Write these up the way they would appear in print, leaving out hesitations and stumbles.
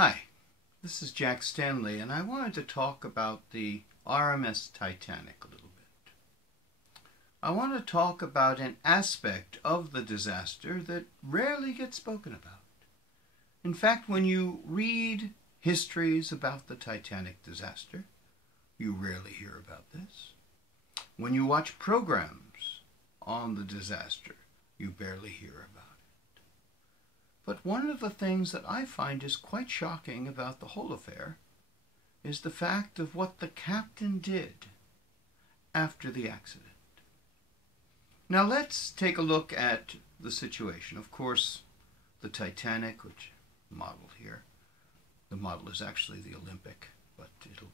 Hi, this is Jack Stanley, and I wanted to talk about the RMS Titanic a little bit. I want to talk about an aspect of the disaster that rarely gets spoken about. In fact, when you read histories about the Titanic disaster, you rarely hear about this. When you watch programs on the disaster, you barely hear about it. But one of the things that I find is quite shocking about the whole affair is the fact of what the captain did after the accident. Now let's take a look at the situation. Of course, the Titanic, which is modeled here, the model is actually the Olympic, but it'll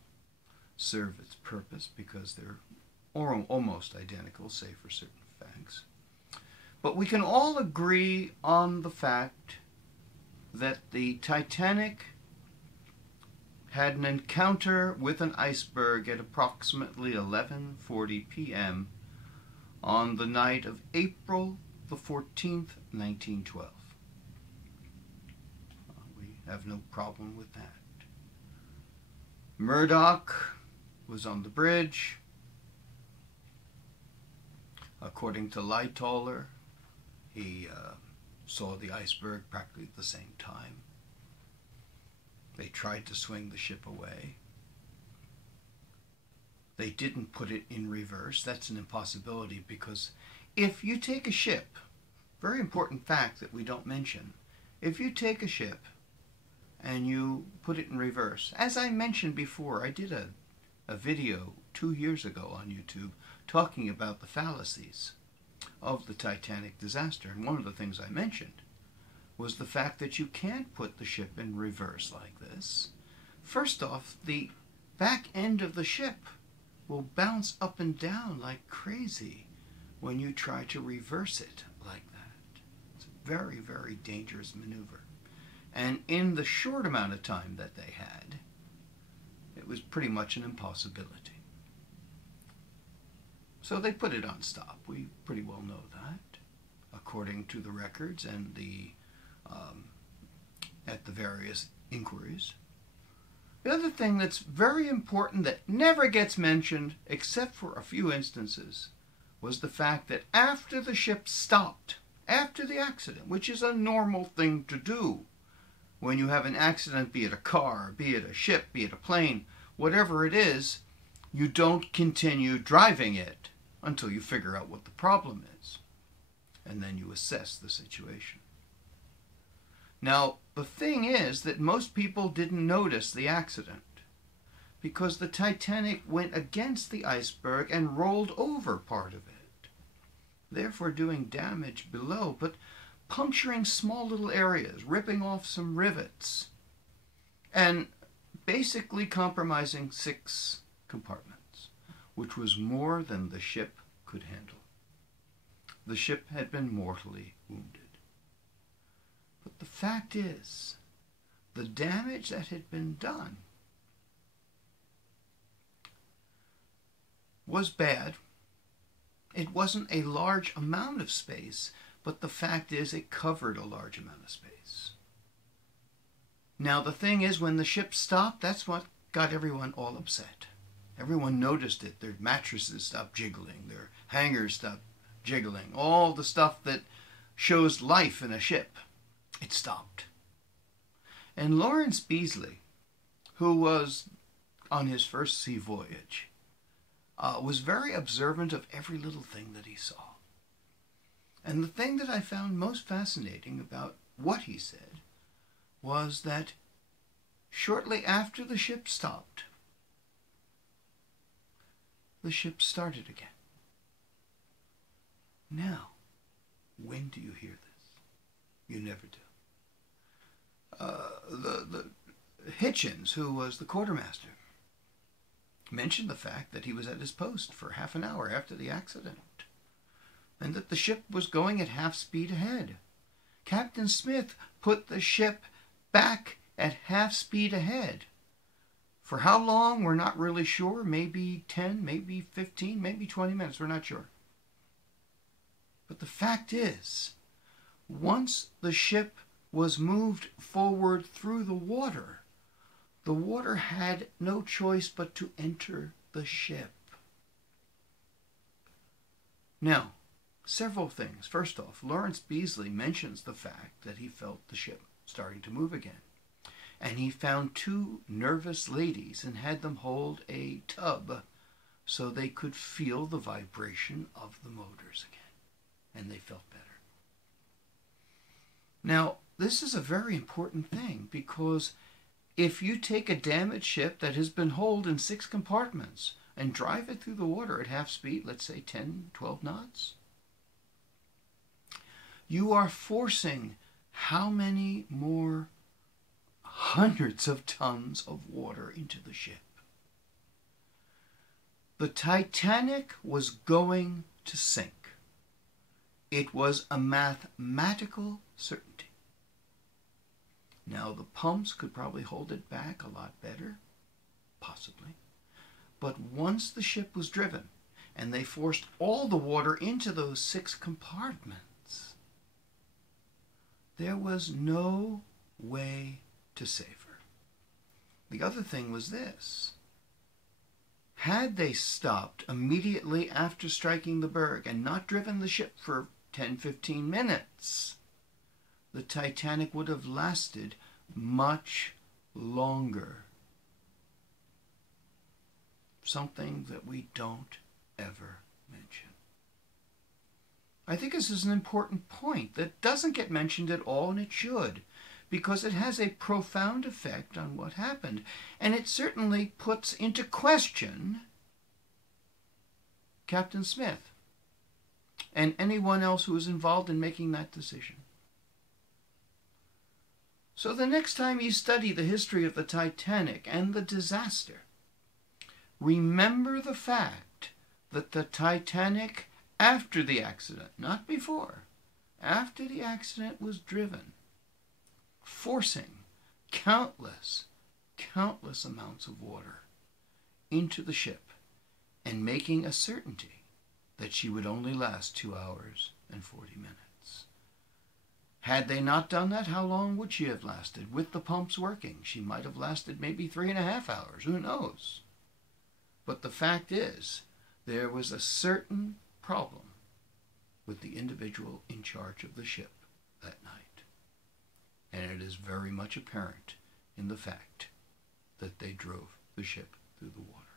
serve its purpose because they're almost identical, save for certain facts. But we can all agree on the fact that the Titanic had an encounter with an iceberg at approximately 11:40 p.m. on the night of April the 14th, 1912. We have no problem with that. Murdoch was on the bridge. According to Lightoller, he saw the iceberg practically at the same time. They tried to swing the ship away. They didn't put it in reverse. That's an impossibility because if you take a ship, very important fact that we don't mention, if you take a ship and you put it in reverse, as I mentioned before, I did a video 2 years ago on YouTube talking about the fallacies of the Titanic disaster, and one of the things I mentioned was the fact that you can't put the ship in reverse like this. First off, the back end of the ship will bounce up and down like crazy when you try to reverse it like that. It's a very, very dangerous maneuver. And in the short amount of time that they had, it was pretty much an impossibility. So they put it on stop. We pretty well know that, according to the records and at the various inquiries. The other thing that's very important that never gets mentioned, except for a few instances, was the fact that after the ship stopped, after the accident, which is a normal thing to do when you have an accident, be it a car, be it a ship, be it a plane, whatever it is, you don't continue driving it until you figure out what the problem is. And then you assess the situation. Now, the thing is that most people didn't notice the accident because the Titanic went against the iceberg and rolled over part of it, therefore doing damage below, but puncturing small little areas, ripping off some rivets, and basically compromising 6 compartments, which was more than the ship could handle. The ship had been mortally wounded. But the fact is, the damage that had been done was bad. It wasn't a large amount of space, but the fact is it covered a large amount of space. Now the thing is, when the ship stopped, that's what got everyone all upset. Everyone noticed it. Their mattresses stopped jiggling. Their hangers stopped jiggling. All the stuff that shows life in a ship, it stopped. And Lawrence Beasley, who was on his first sea voyage, was very observant of every little thing that he saw. And the thing that I found most fascinating about what he said was that shortly after the ship stopped, the ship started again. Now, when do you hear this? You never do. The Hitchens, who was the quartermaster, mentioned the fact that he was at his post for half an hour after the accident, and that the ship was going at half speed ahead. Captain Smith put the ship back at half speed ahead. For how long, we're not really sure. Maybe 10, maybe 15, maybe 20 minutes. We're not sure. But the fact is, once the ship was moved forward through the water had no choice but to enter the ship. Now, several things. First off, Lawrence Beasley mentions the fact that he felt the ship starting to move again. And he found two nervous ladies and had them hold a tub so they could feel the vibration of the motors again. And they felt better. Now, this is a very important thing, because if you take a damaged ship that has been holed in 6 compartments and drive it through the water at half speed, let's say 10, 12 knots, you are forcing how many more hundreds of tons of water into the ship? The Titanic was going to sink. It was a mathematical certainty. Now, the pumps could probably hold it back a lot better, possibly. But once the ship was driven and they forced all the water into those 6 compartments, there was no way to save her. The other thing was this. Had they stopped immediately after striking the berg and not driven the ship for 10-15 minutes, the Titanic would have lasted much longer. Something that we don't ever mention. I think this is an important point that doesn't get mentioned at all, and it should, because it has a profound effect on what happened. And it certainly puts into question Captain Smith and anyone else who was involved in making that decision. So the next time you study the history of the Titanic and the disaster, remember the fact that the Titanic, after the accident, not before, after the accident was driven, forcing countless amounts of water into the ship and making a certainty that she would only last 2 hours and 40 minutes. Had they not done that, how long would she have lasted? With the pumps working, she might have lasted maybe 3.5 hours. Who knows? But the fact is, there was a certain problem with the individual in charge of the ship that night. And it is very much apparent in the fact that they drove the ship through the water.